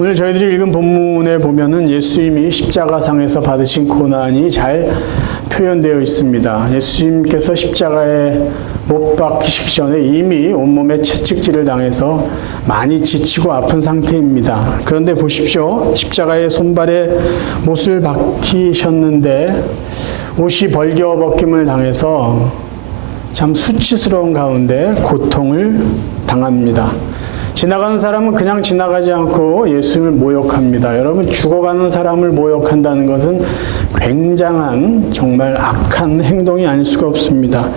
오늘 저희들이 읽은 본문에 보면은 예수님이 십자가상에서 받으신 고난이 잘 표현되어 있습니다. 예수님께서 십자가에 못 박히시기 전에 이미 온몸에 채찍질을 당해서 많이 지치고 아픈 상태입니다. 그런데 보십시오. 십자가에 손발에 못을 박히셨는데 옷이 벌겨 벗김을 당해서 참 수치스러운 가운데 고통을 당합니다. 지나가는 사람은 그냥 지나가지 않고 예수님을 모욕합니다. 여러분, 죽어가는 사람을 모욕한다는 것은 굉장한 정말 악한 행동이 아닐 수가 없습니다.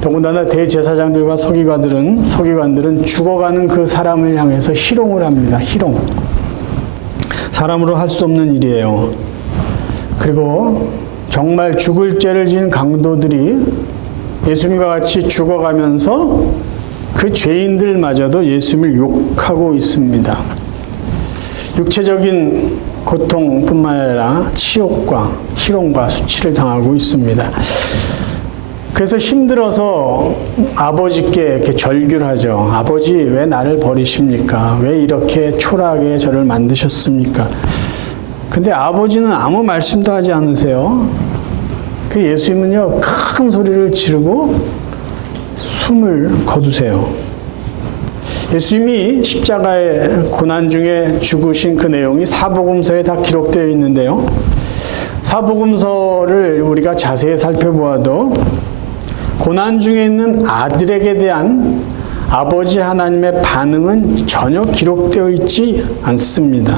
더군다나 대제사장들과 서기관들은 죽어가는 그 사람을 향해서 희롱을 합니다. 희롱. 사람으로 할 수 없는 일이에요. 그리고 정말 죽을 죄를 지은 강도들이 예수님과 같이 죽어가면서 그 죄인들마저도 예수님을 욕하고 있습니다. 육체적인 고통뿐만 아니라 치욕과 희롱과 수치를 당하고 있습니다. 그래서 힘들어서 아버지께 이렇게 절규를 하죠. 아버지, 왜 나를 버리십니까? 왜 이렇게 초라하게 저를 만드셨습니까? 근데 아버지는 아무 말씀도 하지 않으세요. 그 예수님은요, 큰 소리를 지르고 숨을 거두세요. 예수님이 십자가의 고난 중에 죽으신 그 내용이 사복음서에 다 기록되어 있는데요. 사복음서를 우리가 자세히 살펴보아도 고난 중에 있는 아들에게 대한 아버지 하나님의 반응은 전혀 기록되어 있지 않습니다.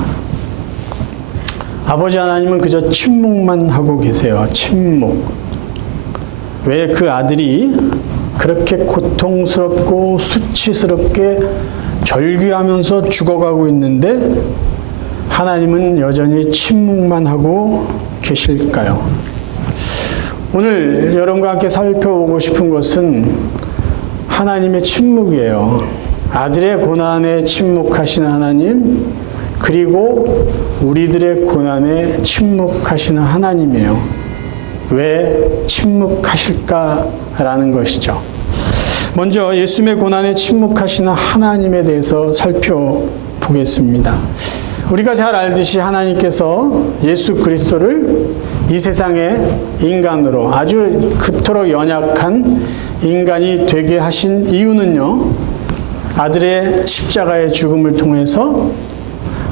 아버지 하나님은 그저 침묵만 하고 계세요. 침묵. 왜 그 아들이 그렇게 고통스럽고 수치스럽게 절규하면서 죽어가고 있는데 하나님은 여전히 침묵만 하고 계실까요? 오늘 여러분과 함께 살펴보고 싶은 것은 하나님의 침묵이에요. 아들의 고난에 침묵하시는 하나님, 그리고 우리들의 고난에 침묵하시는 하나님이에요. 왜 침묵하실까라는 것이죠. 먼저 예수님의 고난에 침묵하시는 하나님에 대해서 살펴보겠습니다. 우리가 잘 알듯이 하나님께서 예수 그리스도를 이 세상의 인간으로 아주 그토록 연약한 인간이 되게 하신 이유는요, 아들의 십자가의 죽음을 통해서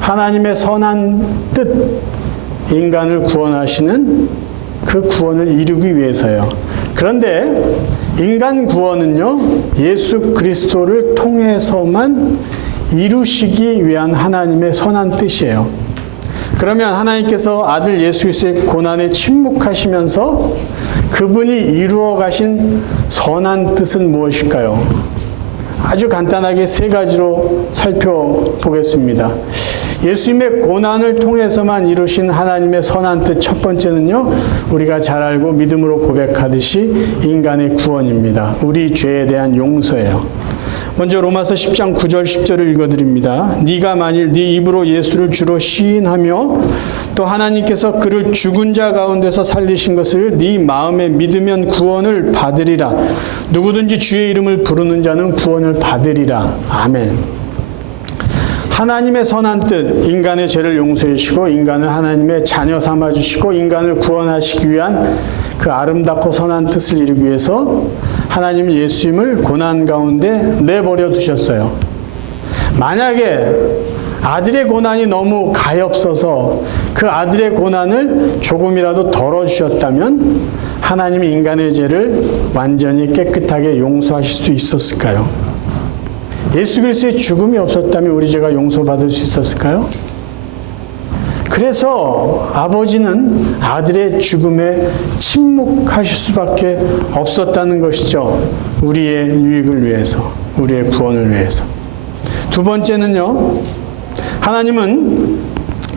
하나님의 선한 뜻, 인간을 구원하시는 그 구원을 이루기 위해서요. 그런데 인간 구원은요, 예수 그리스도를 통해서만 이루시기 위한 하나님의 선한 뜻이에요. 그러면 하나님께서 아들 예수 그리스도의 고난에 침묵하시면서 그분이 이루어 가신 선한 뜻은 무엇일까요? 아주 간단하게 세 가지로 살펴보겠습니다. 예수님의 고난을 통해서만 이루신 하나님의 선한 뜻, 첫 번째는요, 우리가 잘 알고 믿음으로 고백하듯이 인간의 구원입니다. 우리 죄에 대한 용서예요. 먼저 로마서 10장 9절 10절을 읽어드립니다. 네가 만일 네 입으로 예수를 주로 시인하며 또 하나님께서 그를 죽은 자 가운데서 살리신 것을 네 마음에 믿으면 구원을 받으리라. 누구든지 주의 이름을 부르는 자는 구원을 받으리라. 아멘. 하나님의 선한 뜻, 인간의 죄를 용서해 주시고 인간을 하나님의 자녀 삼아 주시고 인간을 구원하시기 위한 그 아름답고 선한 뜻을 이루기 위해서 하나님은 예수님을 고난 가운데 내버려 두셨어요. 만약에 아들의 고난이 너무 가엾어서 그 아들의 고난을 조금이라도 덜어주셨다면 하나님이 인간의 죄를 완전히 깨끗하게 용서하실 수 있었을까요? 예수 그리스도의 죽음이 없었다면 우리 죄가 용서받을 수 있었을까요? 그래서 아버지는 아들의 죽음에 침묵하실 수밖에 없었다는 것이죠. 우리의 유익을 위해서, 우리의 구원을 위해서. 두 번째는요, 하나님은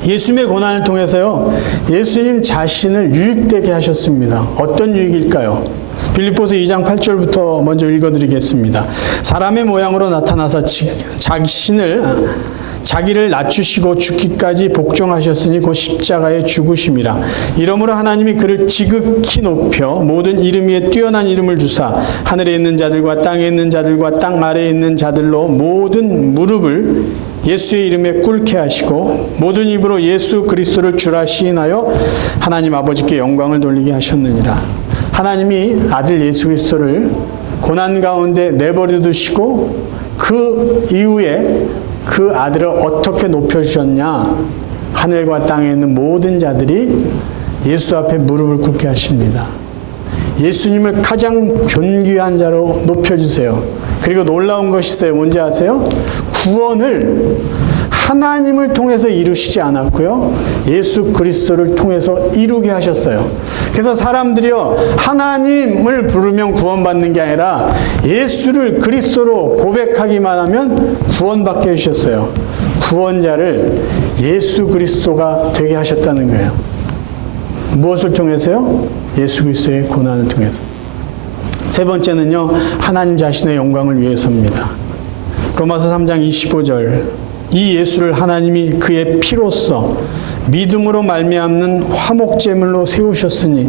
예수님의 고난을 통해서요, 예수님 자신을 유익되게 하셨습니다. 어떤 유익일까요? 빌립보서 2장 8절부터 먼저 읽어드리겠습니다. 사람의 모양으로 나타나서 자기를 낮추시고 죽기까지 복종하셨으니 곧 십자가에 죽으심이라. 이러므로 하나님이 그를 지극히 높여 모든 이름 위에 뛰어난 이름을 주사 하늘에 있는 자들과 땅에 있는 자들과 땅 아래에 있는 자들로 모든 무릎을 예수의 이름에 꿇게 하시고 모든 입으로 예수 그리스도를 주라 시인하여 하나님 아버지께 영광을 돌리게 하셨느니라. 하나님이 아들 예수 그리스도를 고난 가운데 내버려 두시고 그 이후에 그 아들을 어떻게 높여주셨냐? 하늘과 땅에 있는 모든 자들이 예수 앞에 무릎을 꿇게 하십니다. 예수님을 가장 존귀한 자로 높여주세요. 그리고 놀라운 것이 있어요. 뭔지 아세요? 구원을 하나님을 통해서 이루시지 않았고요. 예수 그리스도를 통해서 이루게 하셨어요. 그래서 사람들이요, 하나님을 부르면 구원받는 게 아니라 예수를 그리스도로 고백하기만 하면 구원받게 해주셨어요. 구원자를 예수 그리스도가 되게 하셨다는 거예요. 무엇을 통해서요? 예수 그리스도의 고난을 통해서. 세 번째는요, 하나님 자신의 영광을 위해서입니다. 로마서 3장 25절. 이 예수를 하나님이 그의 피로써 믿음으로 말미암는 화목제물로 세우셨으니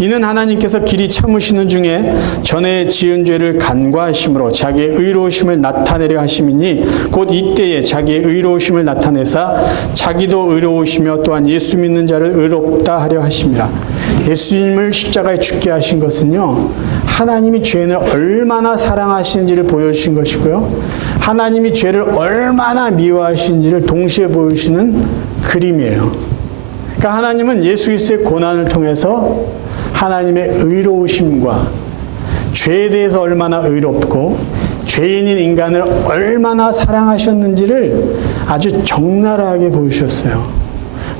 이는 하나님께서 길이 참으시는 중에 전에 지은 죄를 간과하심으로 자기의 의로우심을 나타내려 하심이니 곧 이때에 자기의 의로우심을 나타내사 자기도 의로우시며 또한 예수 믿는 자를 의롭다 하려 하심이라. 예수님을 십자가에 죽게 하신 것은요, 하나님이 죄인을 얼마나 사랑하시는지를 보여주신 것이고요, 하나님이 죄를 얼마나 미워하시는지를 동시에 보여주시는 그림이에요. 그러니까 하나님은 예수 그리스도의 고난을 통해서 하나님의 의로우심과 죄에 대해서 얼마나 의롭고 죄인인 인간을 얼마나 사랑하셨는지를 아주 적나라하게 보여주셨어요.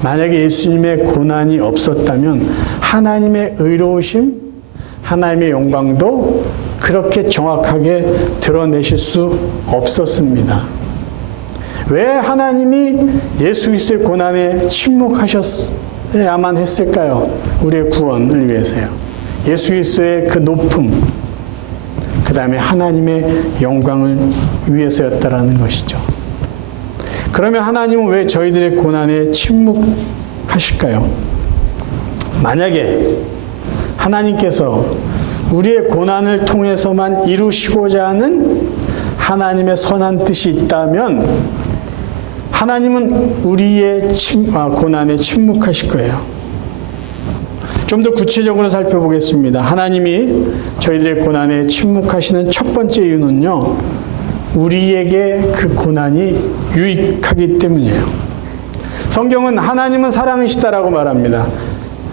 만약에 예수님의 고난이 없었다면 하나님의 의로우심, 하나님의 영광도 그렇게 정확하게 드러내실 수 없었습니다. 왜 하나님이 예수 그리스도의 고난에 침묵하셨어야만 했을까요? 우리의 구원을 위해서요. 예수 그리스도의 그 높음, 그 다음에 하나님의 영광을 위해서였다라는 것이죠. 그러면 하나님은 왜 저희들의 고난에 침묵하실까요? 만약에 하나님께서 우리의 고난을 통해서만 이루시고자 하는 하나님의 선한 뜻이 있다면 하나님은 우리의 고난에 침묵하실 거예요. 좀 더 구체적으로 살펴보겠습니다. 하나님이 저희들의 고난에 침묵하시는 첫 번째 이유는요, 우리에게 그 고난이 유익하기 때문이에요. 성경은 하나님은 사랑이시다라고 말합니다.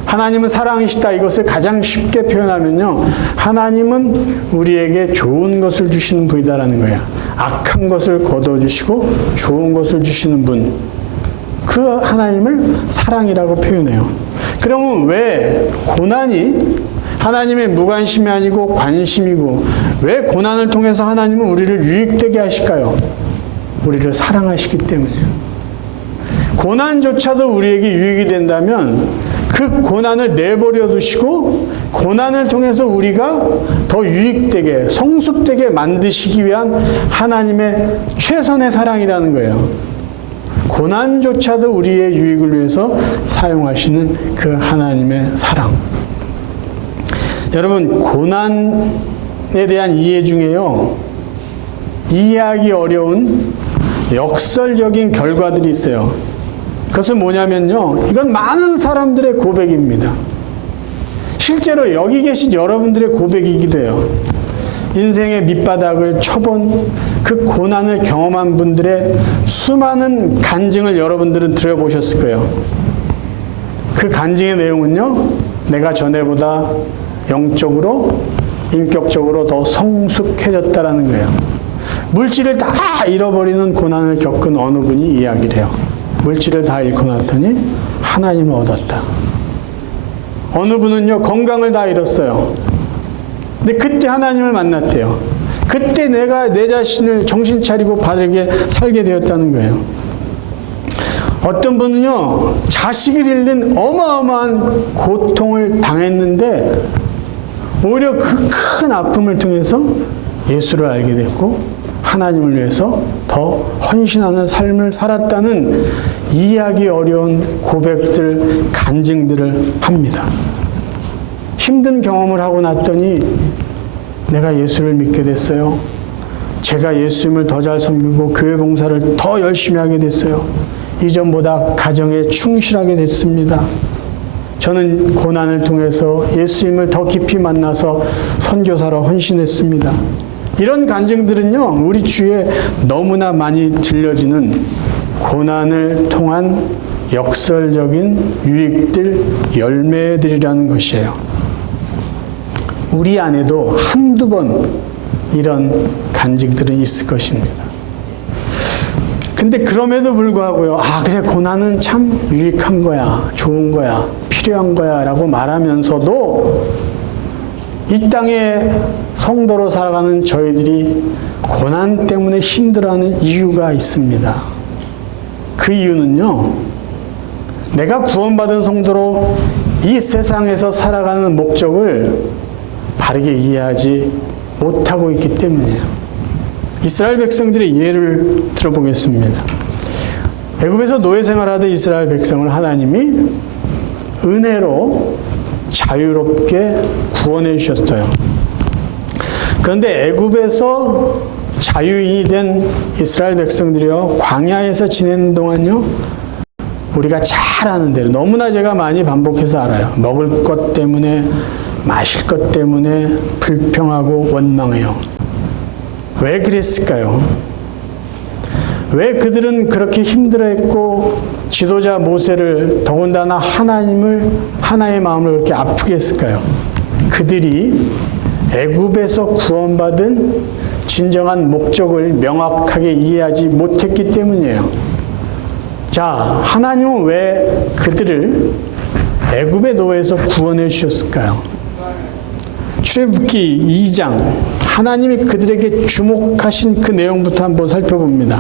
하나님은 사랑이시다, 이것을 가장 쉽게 표현하면요, 하나님은 우리에게 좋은 것을 주시는 분이다라는 거예요. 악한 것을 거둬주시고 좋은 것을 주시는 분, 그 하나님을 사랑이라고 표현해요. 그러면 왜 고난이 하나님의 무관심이 아니고 관심이고, 왜 고난을 통해서 하나님은 우리를 유익되게 하실까요? 우리를 사랑하시기 때문이에요. 고난조차도 우리에게 유익이 된다면 그 고난을 내버려 두시고 고난을 통해서 우리가 더 유익되게, 성숙되게 만드시기 위한 하나님의 최선의 사랑이라는 거예요. 고난조차도 우리의 유익을 위해서 사용하시는 그 하나님의 사랑. 여러분, 고난에 대한 이해 중에요, 이해하기 어려운 역설적인 결과들이 있어요. 그것은 뭐냐면요, 이건 많은 사람들의 고백입니다. 실제로 여기 계신 여러분들의 고백이기도 해요. 인생의 밑바닥을 쳐본 그 고난을 경험한 분들의 수많은 간증을 여러분들은 들어보셨을 거예요. 그 간증의 내용은요, 내가 전에보다 영적으로, 인격적으로 더 성숙해졌다라는 거예요. 물질을 다 잃어버리는 고난을 겪은 어느 분이 이야기를 해요. 물질을 다 잃고 났더니 하나님을 얻었다. 어느 분은요, 건강을 다 잃었어요. 근데 그때 하나님을 만났대요. 그때 내가 내 자신을 정신 차리고 바르게 살게 되었다는 거예요. 어떤 분은요, 자식을 잃는 어마어마한 고통을 당했는데 오히려 그 큰 아픔을 통해서 예수를 알게 됐고 하나님을 위해서 더 헌신하는 삶을 살았다는 이해하기 어려운 고백들, 간증들을 합니다. 힘든 경험을 하고 났더니 내가 예수를 믿게 됐어요. 제가 예수님을 더 잘 섬기고 교회 봉사를 더 열심히 하게 됐어요. 이전보다 가정에 충실하게 됐습니다. 저는 고난을 통해서 예수님을 더 깊이 만나서 선교사로 헌신했습니다. 이런 간증들은요, 우리 주위에 너무나 많이 들려지는 고난을 통한 역설적인 유익들, 열매들이라는 것이에요. 우리 안에도 한두 번 이런 간증들은 있을 것입니다. 근데 그럼에도 불구하고요, 그래, 고난은 참 유익한 거야, 좋은 거야, 필요한 거야 라고 말하면서도 이 땅에 성도로 살아가는 저희들이 고난 때문에 힘들어하는 이유가 있습니다. 그 이유는요, 내가 구원받은 성도로 이 세상에서 살아가는 목적을 바르게 이해하지 못하고 있기 때문이에요. 이스라엘 백성들의 예를 들어보겠습니다. 애굽에서 노예 생활하던 이스라엘 백성을 하나님이 은혜로 자유롭게 구원해 주셨어요. 그런데 애굽에서 자유인이 된 이스라엘 백성들이요, 광야에서 지내는 동안요, 우리가 잘 아는 대로 너무나 제가 많이 반복해서 알아요. 먹을 것 때문에, 마실 것 때문에 불평하고 원망해요. 왜 그랬을까요? 왜 그들은 그렇게 힘들어했고 지도자 모세를, 더군다나 하나의 마음을 그렇게 아프게 했을까요? 그들이 애굽에서 구원받은 진정한 목적을 명확하게 이해하지 못했기 때문이에요. 자, 하나님은 왜 그들을 애굽의 노예에서 구원해 주셨을까요? 출애굽기 2장, 하나님이 그들에게 주목하신 그 내용부터 한번 살펴봅니다.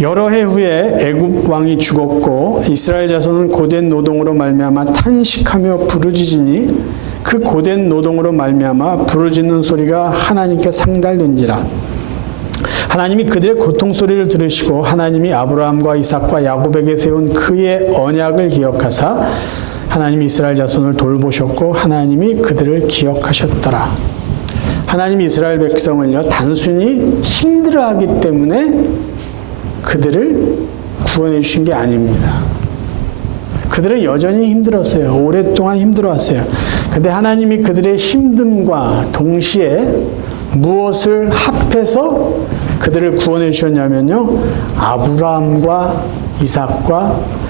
여러 해 후에 애굽 왕이 죽었고 이스라엘 자손은 고된 노동으로 말미암아 탄식하며 부르짖으니 그 고된 노동으로 말미암아 부르짖는 소리가 하나님께 상달된지라. 하나님이 그들의 고통 소리를 들으시고 하나님이 아브라함과 이삭과 야곱에게 세운 그의 언약을 기억하사 하나님이 이스라엘 자손을 돌보셨고 하나님이 그들을 기억하셨더라. 하나님이 이스라엘 백성을요, 단순히 힘들어하기 때문에 그들을 구원해 주신 게 아닙니다. 그들은 여전히 힘들었어요. 오랫동안 힘들어왔어요. 그런데 하나님이 그들의 힘듦과 동시에 무엇을 합해서 그들을 구원해 주셨냐면요, 아브라함과 이삭과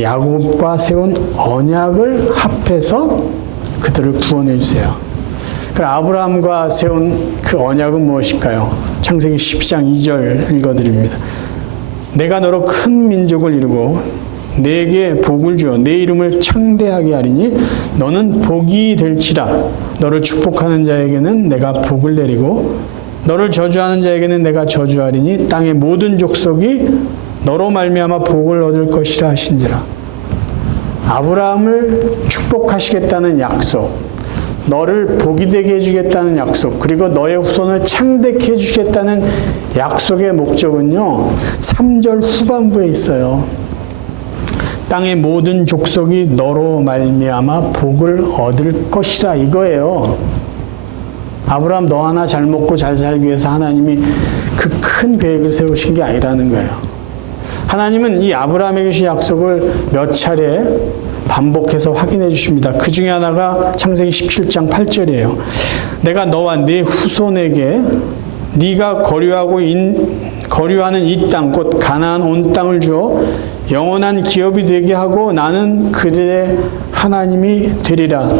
야곱과 세운 언약을 합해서 그들을 구원해 주세요. 그 아브라함과 세운 그 언약은 무엇일까요? 창세기 12장 2절 읽어드립니다. 내가 너로 큰 민족을 이루고 내게 복을 주어 내 이름을 창대하게 하리니 너는 복이 될지라. 너를 축복하는 자에게는 내가 복을 내리고 너를 저주하는 자에게는 내가 저주하리니 땅의 모든 족속이 너로 말미암아 복을 얻을 것이라 하신지라. 아브라함을 축복하시겠다는 약속, 너를 복이 되게 해주겠다는 약속, 그리고 너의 후손을 창대케 해주겠다는 약속의 목적은요, 3절 후반부에 있어요. 땅의 모든 족속이 너로 말미암아 복을 얻을 것이라, 이거예요. 아브라함 너 하나 잘 먹고 잘 살기 위해서 하나님이 그 큰 계획을 세우신 게 아니라는 거예요. 하나님은 이 아브라함에게 주신 약속을 몇 차례 반복해서 확인해 주십니다. 그 중에 하나가 창세기 17장 8절이에요. 내가 너와 네 후손에게 네가 거류하는 이 땅 곧 가나안 온 땅을 주어 영원한 기업이 되게 하고 나는 그들의 하나님이 되리라.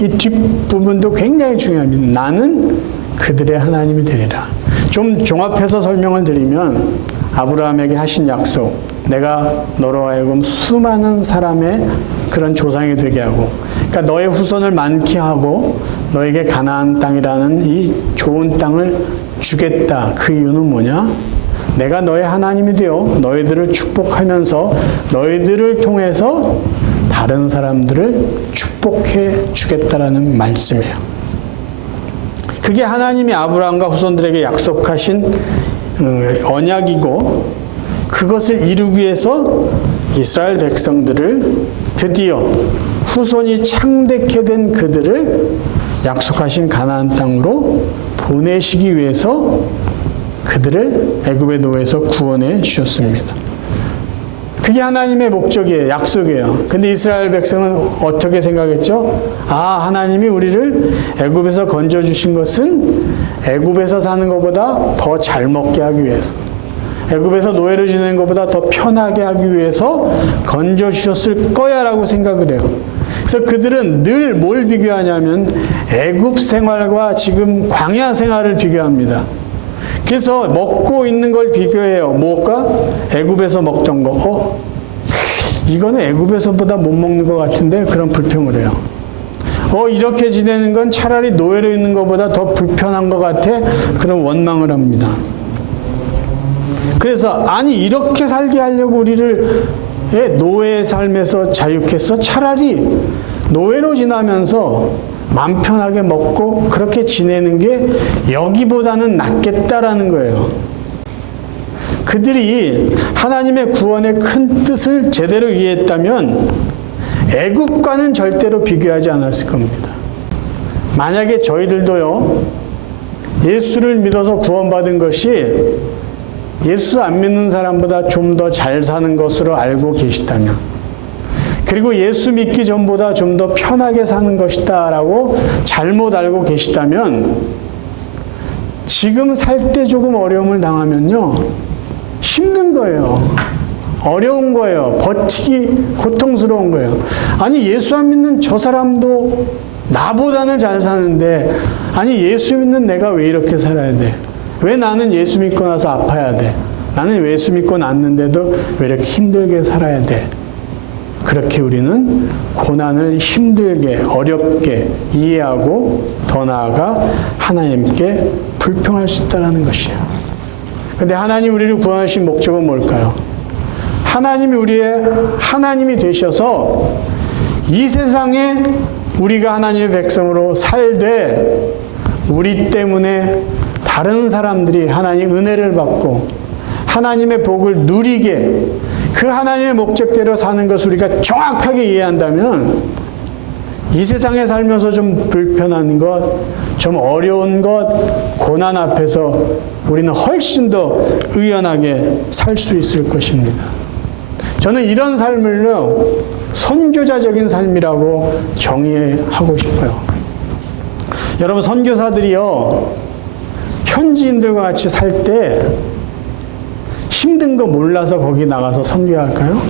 이 뒷부분도 굉장히 중요합니다. 나는 그들의 하나님이 되리라. 좀 종합해서 설명을 드리면 아브라함에게 하신 약속, 내가 너로 하여금 수많은 사람의 그런 조상이 되게 하고, 그러니까 너의 후손을 많게 하고 너에게 가나안 땅이라는 이 좋은 땅을 주겠다. 그 이유는 뭐냐? 내가 너의 하나님이 되어 너희들을 축복하면서 너희들을 통해서 다른 사람들을 축복해 주겠다라는 말씀이에요. 그게 하나님이 아브라함과 후손들에게 약속하신 언약이고, 그것을 이루기 위해서 이스라엘 백성들을 드디어 후손이 창대케 된 그들을 약속하신 가나안 땅으로 보내시기 위해서 그들을 애굽의 노예에서 구원해 주셨습니다. 그게 하나님의 목적이에요. 약속이에요. 근데 이스라엘 백성은 어떻게 생각했죠? 하나님이 우리를 애굽에서 건져주신 것은 애굽에서 사는 것보다 더 잘 먹게 하기 위해서, 애굽에서 노예로 지내는 것보다 더 편하게 하기 위해서 건져주셨을 거야 라고 생각을 해요. 그래서 그들은 늘 뭘 비교하냐면 애굽 생활과 지금 광야 생활을 비교합니다. 그래서 먹고 있는 걸 비교해요. 뭐가? 애굽에서 먹던 거. 이거는 애굽에서보다 못 먹는 것 같은데, 그런 불평을 해요. 이렇게 지내는 건 차라리 노예로 있는 것보다 더 불편한 것 같아. 그런 원망을 합니다. 그래서 이렇게 살게 하려고 우리를 노예의 삶에서 자유했어? 차라리 노예로 지나면서 마음 편하게 먹고 그렇게 지내는 게 여기보다는 낫겠다라는 거예요. 그들이 하나님의 구원의 큰 뜻을 제대로 이해했다면 애굽과는 절대로 비교하지 않았을 겁니다. 만약에 저희들도요, 예수를 믿어서 구원받은 것이 예수 안 믿는 사람보다 좀 더 잘 사는 것으로 알고 계시다면, 그리고 예수 믿기 전보다 좀 더 편하게 사는 것이다 라고 잘못 알고 계시다면, 지금 살 때 조금 어려움을 당하면요, 힘든 거예요. 어려운 거예요. 버티기 고통스러운 거예요. 예수 안 믿는 저 사람도 나보다는 잘 사는데, 예수 믿는 내가 왜 이렇게 살아야 돼? 왜 나는 예수 믿고 나서 아파야 돼? 나는 예수 믿고 났는데도 왜 이렇게 힘들게 살아야 돼? 그렇게 우리는 고난을 힘들게, 어렵게 이해하고 더 나아가 하나님께 불평할 수 있다는 것이에요. 그런데 하나님 우리를 구원하신 목적은 뭘까요? 하나님이 우리의 하나님이 되셔서 이 세상에 우리가 하나님의 백성으로 살되 우리 때문에 다른 사람들이 하나님 은혜를 받고 하나님의 복을 누리게, 그 하나님의 목적대로 사는 것을 우리가 정확하게 이해한다면 이 세상에 살면서 좀 불편한 것, 좀 어려운 것, 고난 앞에서 우리는 훨씬 더 의연하게 살 수 있을 것입니다. 저는 이런 삶을요, 선교자적인 삶이라고 정의하고 싶어요. 여러분, 선교사들이요, 현지인들과 같이 살 때 힘든 거 몰라서 거기 나가서 선교할까요?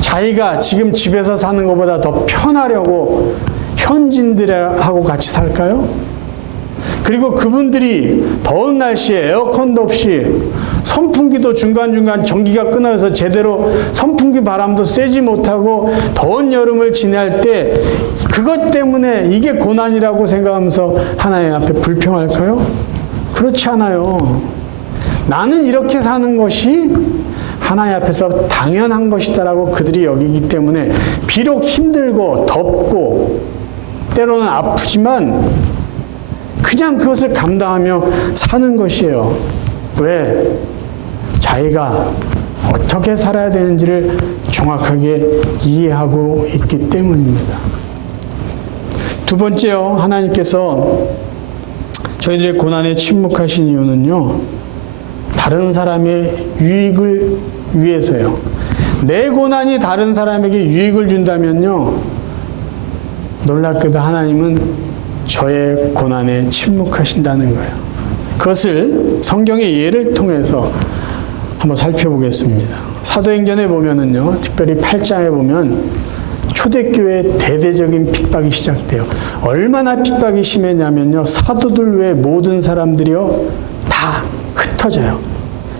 자기가 지금 집에서 사는 것보다 더 편하려고 현지인들하고 같이 살까요? 그리고 그분들이 더운 날씨에 에어컨도 없이 선풍기도 중간중간 전기가 끊어져서 제대로 선풍기 바람도 쐬지 못하고 더운 여름을 지날 때 그것 때문에 이게 고난이라고 생각하면서 하나님 앞에 불평할까요? 그렇지 않아요. 나는 이렇게 사는 것이 하나님 앞에서 당연한 것이다라고 그들이 여기기 때문에 비록 힘들고 덥고 때로는 아프지만 그냥 그것을 감당하며 사는 것이에요. 왜? 자기가 어떻게 살아야 되는지를 정확하게 이해하고 있기 때문입니다. 두 번째요, 하나님께서 저희들의 고난에 침묵하신 이유는요, 다른 사람의 유익을 위해서요. 내 고난이 다른 사람에게 유익을 준다면요, 놀랍게도 하나님은 저의 고난에 침묵하신다는 거예요. 그것을 성경의 예를 통해서 한번 살펴보겠습니다. 사도행전에 보면은요, 특별히 8장에 보면 초대교회의 대대적인 핍박이 시작돼요. 얼마나 핍박이 심했냐면요, 사도들 외 모든 사람들이요 다 흩어져요.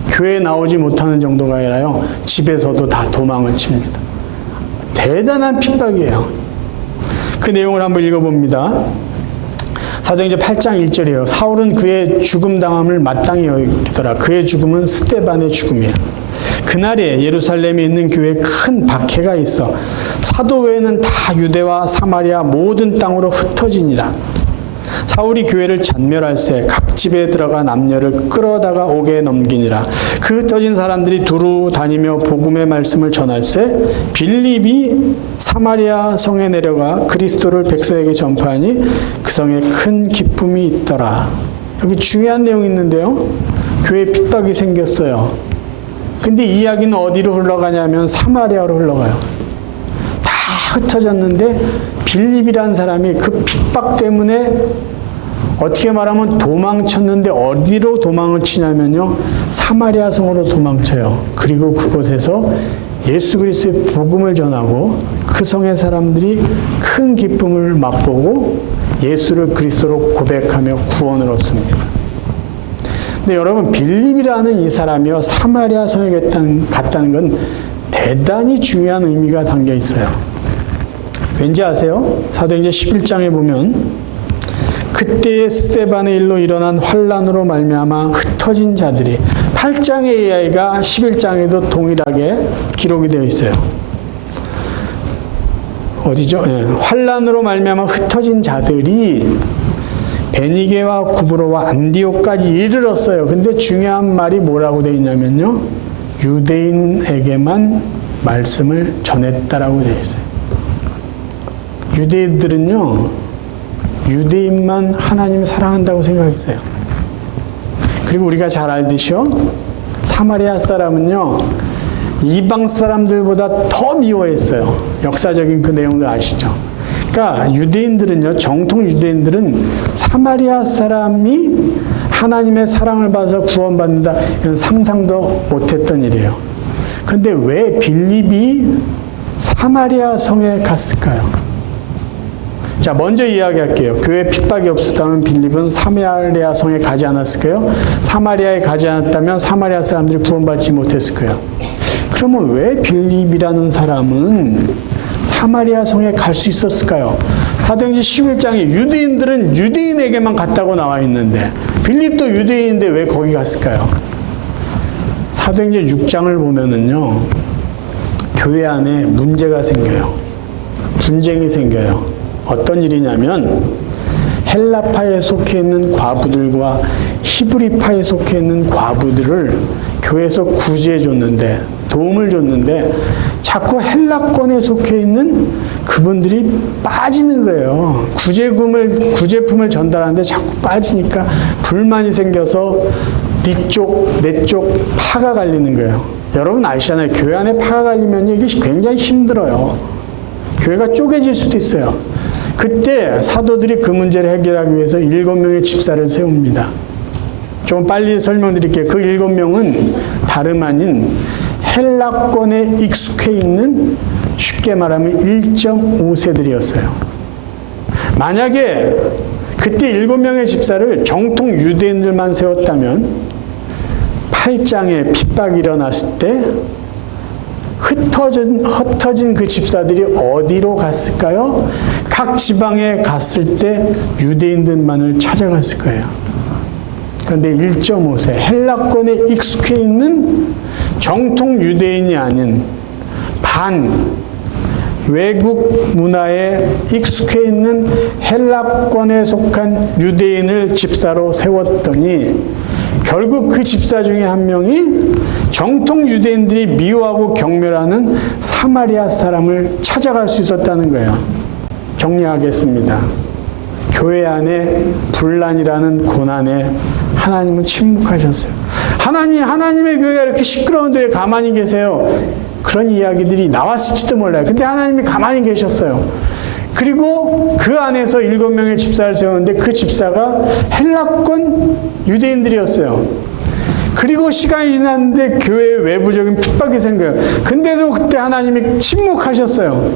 교회에 나오지 못하는 정도가 아니라요, 집에서도 다 도망을 칩니다. 대단한 핍박이에요. 그 내용을 한번 읽어봅니다. 사도행전 8장 1절이에요. 사울은 그의 죽음당함을 마땅히 여기더라. 그의 죽음은 스데반의 죽음이에요. 그날에 예루살렘에 있는 교회에 큰 박해가 있어 사도 외에는 다 유대와 사마리아 모든 땅으로 흩어지니라. 사울이 교회를 잔멸할세 각 집에 들어가 남녀를 끌어다가 옥에 넘기니라. 그 흩어진 사람들이 두루 다니며 복음의 말씀을 전할세 빌립이 사마리아 성에 내려가 그리스도를 백성에게 전파하니 그 성에 큰 기쁨이 있더라. 여기 중요한 내용이 있는데요. 교회에 핍박이 생겼어요. 근데 이 이야기는 어디로 흘러가냐면 사마리아로 흘러가요. 다 흩어졌는데 빌립이라는 사람이 그 핍박 때문에 어떻게 말하면 도망쳤는데 어디로 도망을 치냐면요. 사마리아 성으로 도망쳐요. 그리고 그곳에서 예수 그리스도의 복음을 전하고 그 성의 사람들이 큰 기쁨을 맛보고 예수를 그리스도로 고백하며 구원을 얻습니다. 근데 여러분 빌립이라는 이 사람이요 사마리아 성에 갔다는 건 대단히 중요한 의미가 담겨 있어요. 왠지 아세요? 사도행전 11장에 보면 그때의 스데반의 일로 일어난 환란으로 말미암아 흩어진 자들이 8장의 이야기가 11장에도 동일하게 기록이 되어 있어요. 어디죠? 환란으로 말미암아 흩어진 자들이 베니게와 구브로와 안디옥까지 이르렀어요. 근데 중요한 말이 뭐라고 되어 있냐면요. 유대인에게만 말씀을 전했다라고 되어 있어요. 유대인들은요. 유대인만 하나님을 사랑한다고 생각했어요. 그리고 우리가 잘 알듯이요. 사마리아 사람은요. 이방 사람들보다 더 미워했어요. 역사적인 그 내용들 아시죠? 그러니까 유대인들은요. 정통 유대인들은 사마리아 사람이 하나님의 사랑을 받아서 구원받는다. 이런 상상도 못했던 일이에요. 그런데 왜 빌립이 사마리아 성에 갔을까요? 자, 먼저 이야기할게요. 교회 핍박이 없었다면 빌립은 사마리아 성에 가지 않았을까요? 사마리아에 가지 않았다면 사마리아 사람들이 구원받지 못했을 거예요. 그러면 왜 빌립이라는 사람은 사마리아 성에 갈 수 있었을까요? 사도행전 11장에 유대인들은 유대인에게만 갔다고 나와 있는데 빌립도 유대인인데 왜 거기 갔을까요? 사도행전 6장을 보면은요. 교회 안에 문제가 생겨요. 분쟁이 생겨요. 어떤 일이냐면 헬라파에 속해 있는 과부들과 히브리파에 속해 있는 과부들을 교회에서 구제해 줬는데 도움을 줬는데 자꾸 헬라권에 속해 있는 그분들이 빠지는 거예요. 구제품을 전달하는데 자꾸 빠지니까 불만이 생겨서 네 쪽, 내 쪽 파가 갈리는 거예요. 여러분 아시잖아요. 교회 안에 파가 갈리면 이게 굉장히 힘들어요. 교회가 쪼개질 수도 있어요. 그때 사도들이 그 문제를 해결하기 위해서 7명의 집사를 세웁니다. 좀 빨리 설명드릴게요. 그 7명은 다름 아닌 헬라권에 익숙해 있는 쉽게 말하면 1.5세들이었어요. 만약에 그때 7명의 집사를 정통 유대인들만 세웠다면 8장에 핍박이 일어났을 때 흩어진 그 집사들이 어디로 갔을까요? 각 지방에 갔을 때 유대인들만을 찾아갔을 거예요. 그런데 1.5세 헬라권에 익숙해 있는 정통 유대인이 아닌 외국 문화에 익숙해 있는 헬라권에 속한 유대인을 집사로 세웠더니 결국 그 집사 중에 한 명이 정통 유대인들이 미워하고 경멸하는 사마리아 사람을 찾아갈 수 있었다는 거예요. 정리하겠습니다. 교회 안에 분란이라는 고난에 하나님은 침묵하셨어요. 하나님의 교회가 이렇게 시끄러운데 왜 가만히 계세요? 그런 이야기들이 나왔을지도 몰라요. 근데 하나님이 가만히 계셨어요. 그리고 그 안에서 7명의 집사를 세웠는데 그 집사가 헬라권 유대인들이었어요. 그리고 시간이 지났는데 교회에 외부적인 핍박이 생겨요. 근데도 그때 하나님이 침묵하셨어요.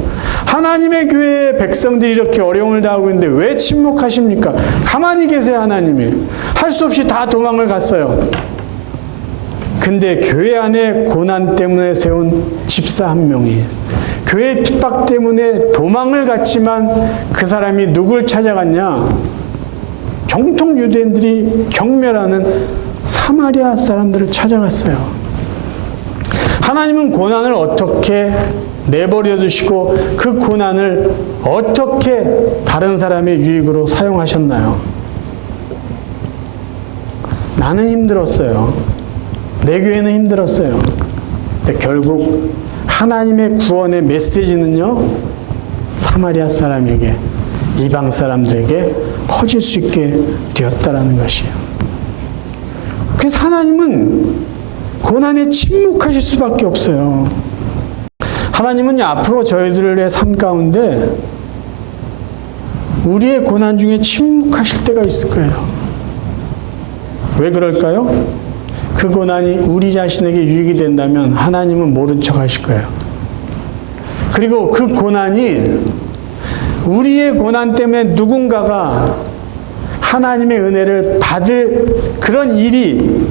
하나님의 교회의 백성들이 이렇게 어려움을 당하고 있는데 왜 침묵하십니까? 가만히 계세요. 하나님이. 할 수 없이 다 도망을 갔어요. 근데 교회 안에 고난 때문에 세운 집사 한 명이 교회 핍박 때문에 도망을 갔지만 그 사람이 누굴 찾아갔냐? 정통 유대인들이 경멸하는 사마리아 사람들을 찾아갔어요. 하나님은 고난을 어떻게 내버려 두시고 그 고난을 어떻게 다른 사람의 유익으로 사용하셨나요? 나는 힘들었어요. 내 교회는 힘들었어요. 근데 결국 하나님의 구원의 메시지는요, 사마리아 사람에게, 이방 사람들에게 퍼질 수 있게 되었다라는 것이에요. 그래서 하나님은 고난에 침묵하실 수밖에 없어요. 하나님은 앞으로 저희들의 삶 가운데 우리의 고난 중에 침묵하실 때가 있을 거예요. 왜 그럴까요? 그 고난이 우리 자신에게 유익이 된다면 하나님은 모른 척 하실 거예요. 그리고 그 고난이 우리의 고난 때문에 누군가가 하나님의 은혜를 받을 그런 일이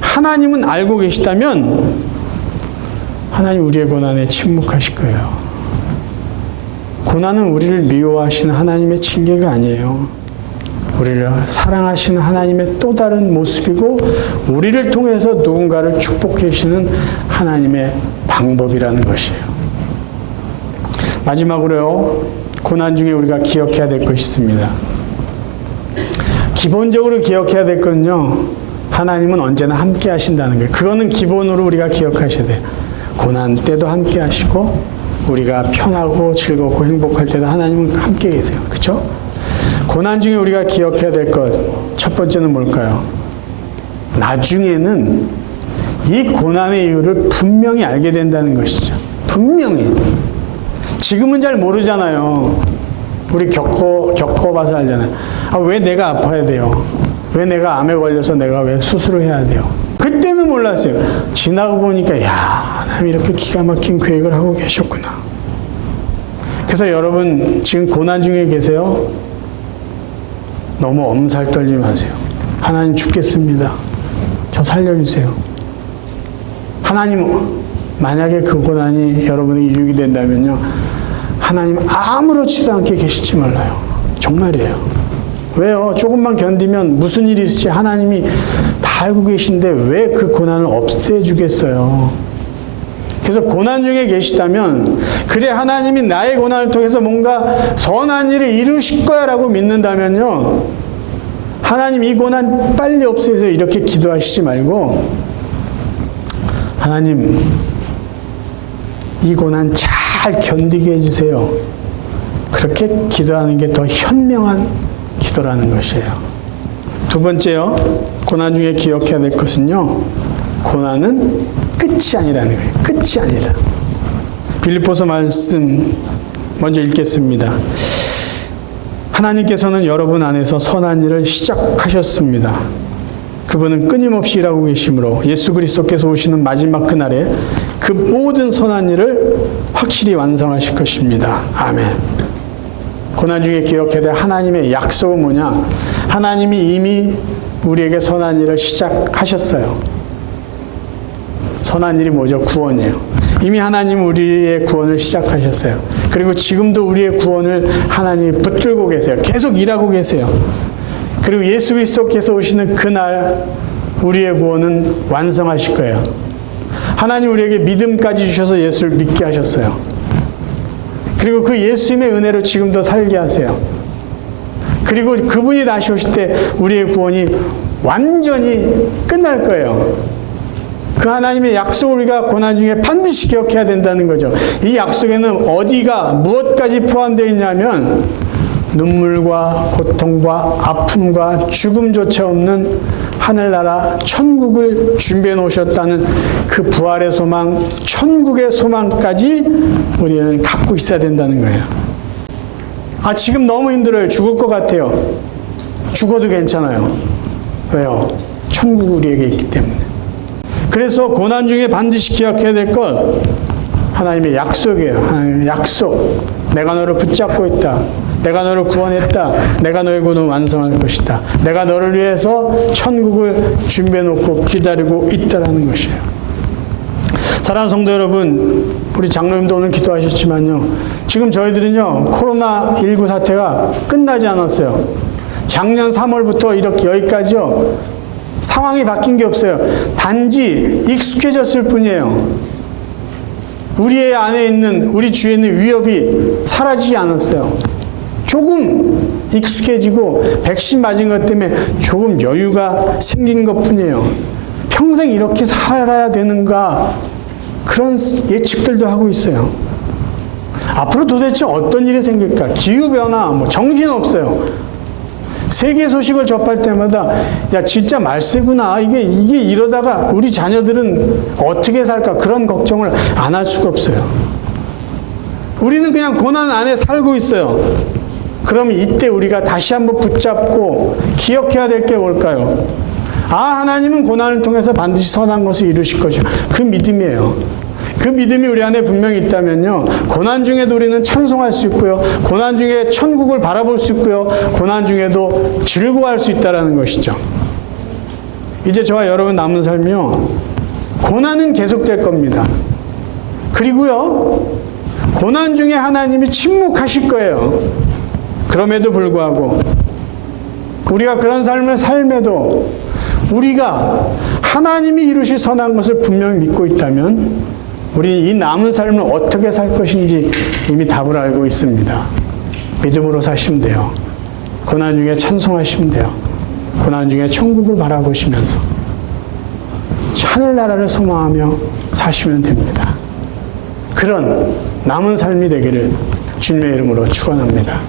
하나님은 알고 계시다면 하나님 우리의 고난에 침묵하실 거예요. 고난은 우리를 미워하시는 하나님의 징계가 아니에요. 우리를 사랑하시는 하나님의 또 다른 모습이고 우리를 통해서 누군가를 축복해 주시는 하나님의 방법이라는 것이에요. 마지막으로요, 고난 중에 우리가 기억해야 될 것이 있습니다. 기본적으로 기억해야 될 건요, 하나님은 언제나 함께 하신다는 거예요. 그거는 기본으로 우리가 기억하셔야 돼요. 고난 때도 함께 하시고 우리가 편하고 즐겁고 행복할 때도 하나님은 함께 계세요. 그렇죠? 고난 중에 우리가 기억해야 될 것 첫 번째는 뭘까요? 나중에는 이 고난의 이유를 분명히 알게 된다는 것이죠. 분명히. 지금은 잘 모르잖아요. 우리 겪어봐서 알잖아요. 왜 내가 아파야 돼요? 왜 내가 암에 걸려서 내가 왜 수술을 해야 돼요? 그때는 몰랐어요. 지나고 보니까 야, 하나님 이렇게 기가 막힌 계획을 하고 계셨구나. 그래서 여러분 지금 고난 중에 계세요? 너무 엄살 떨지 마세요. 하나님 죽겠습니다. 저 살려주세요. 하나님 만약에 그 고난이 여러분에게 유익이 된다면요, 하나님 아무렇지도 않게 계시지 말아요. 정말이에요. 왜요? 조금만 견디면 무슨 일이 있을지 하나님이 다 알고 계신데 왜 그 고난을 없애주겠어요? 그래서 고난 중에 계시다면 그래 하나님이 나의 고난을 통해서 뭔가 선한 일을 이루실 거야 라고 믿는다면요, 하나님 이 고난 빨리 없애세요 이렇게 기도하시지 말고 하나님 이 고난 잘 견디게 해주세요. 그렇게 기도하는 게 더 현명한 기도라는 것이에요. 두 번째요, 고난 중에 기억해야 될 것은요, 고난은 끝이 아니라는 거예요. 끝이 아니라. 빌립보서 말씀 먼저 읽겠습니다. 하나님께서는 여러분 안에서 선한 일을 시작하셨습니다. 그분은 끊임없이 일하고 계시므로 예수 그리스도께서 오시는 마지막 그날에 그 모든 선한 일을 확실히 완성하실 것입니다. 아멘. 고난 중에 기억해야 될 하나님의 약속은 뭐냐? 하나님이 이미 우리에게 선한 일을 시작하셨어요. 선한 일이 뭐죠? 구원이에요. 이미 하나님 우리의 구원을 시작하셨어요. 그리고 지금도 우리의 구원을 하나님이 붙들고 계세요. 계속 일하고 계세요. 그리고 예수 그리스도께서 오시는 그날 우리의 구원은 완성하실 거예요. 하나님 우리에게 믿음까지 주셔서 예수를 믿게 하셨어요. 그리고 그 예수님의 은혜로 지금도 살게 하세요. 그리고 그분이 다시 오실 때 우리의 구원이 완전히 끝날 거예요. 그 하나님의 약속을 우리가 고난 중에 반드시 기억해야 된다는 거죠. 이 약속에는 어디가 무엇까지 포함되어 있냐면 눈물과 고통과 아픔과 죽음조차 없는 하늘나라 천국을 준비해 놓으셨다는 그 부활의 소망, 천국의 소망까지 우리는 갖고 있어야 된다는 거예요. 지금 너무 힘들어요. 죽을 것 같아요. 죽어도 괜찮아요. 왜요? 천국 우리에게 있기 때문에. 그래서 고난 중에 반드시 기억해야 될 것, 하나님의 약속이에요. 하나님의 약속. 내가 너를 붙잡고 있다. 내가 너를 구원했다. 내가 너의 구원을 완성할 것이다. 내가 너를 위해서 천국을 준비해놓고 기다리고 있다라는 것이에요. 사랑하는 성도 여러분, 우리 장로님도 오늘 기도하셨지만요, 지금 저희들은요, 코로나19 사태가 끝나지 않았어요. 작년 3월부터 이렇게 여기까지요, 상황이 바뀐 게 없어요. 단지 익숙해졌을 뿐이에요. 우리의 안에 있는, 우리 주위에 있는 위협이 사라지지 않았어요. 조금 익숙해지고 백신 맞은 것 때문에 조금 여유가 생긴 것뿐이에요. 평생 이렇게 살아야 되는가 그런 예측들도 하고 있어요. 앞으로 도대체 어떤 일이 생길까? 기후변화, 정신없어요. 세계 소식을 접할 때마다 야 진짜 말세구나. 이게 이러다가 우리 자녀들은 어떻게 살까? 그런 걱정을 안 할 수가 없어요. 우리는 그냥 고난 안에 살고 있어요. 그러면 이때 우리가 다시 한번 붙잡고 기억해야 될 게 뭘까요? 하나님은 고난을 통해서 반드시 선한 것을 이루실 것이요. 그 믿음이에요. 그 믿음이 우리 안에 분명히 있다면요. 고난 중에도 우리는 찬송할 수 있고요. 고난 중에 천국을 바라볼 수 있고요. 고난 중에도 즐거워할 수 있다는 것이죠. 이제 저와 여러분 남은 삶이요. 고난은 계속될 겁니다. 그리고요. 고난 중에 하나님이 침묵하실 거예요. 그럼에도 불구하고 우리가 그런 삶을 삶에도 우리가 하나님이 이루실 선한 것을 분명히 믿고 있다면 우리는 이 남은 삶을 어떻게 살 것인지 이미 답을 알고 있습니다. 믿음으로 사시면 돼요. 고난 중에 찬송하시면 돼요. 고난 중에 천국을 바라보시면서 하늘나라를 소망하며 사시면 됩니다. 그런 남은 삶이 되기를 주님의 이름으로 축원합니다.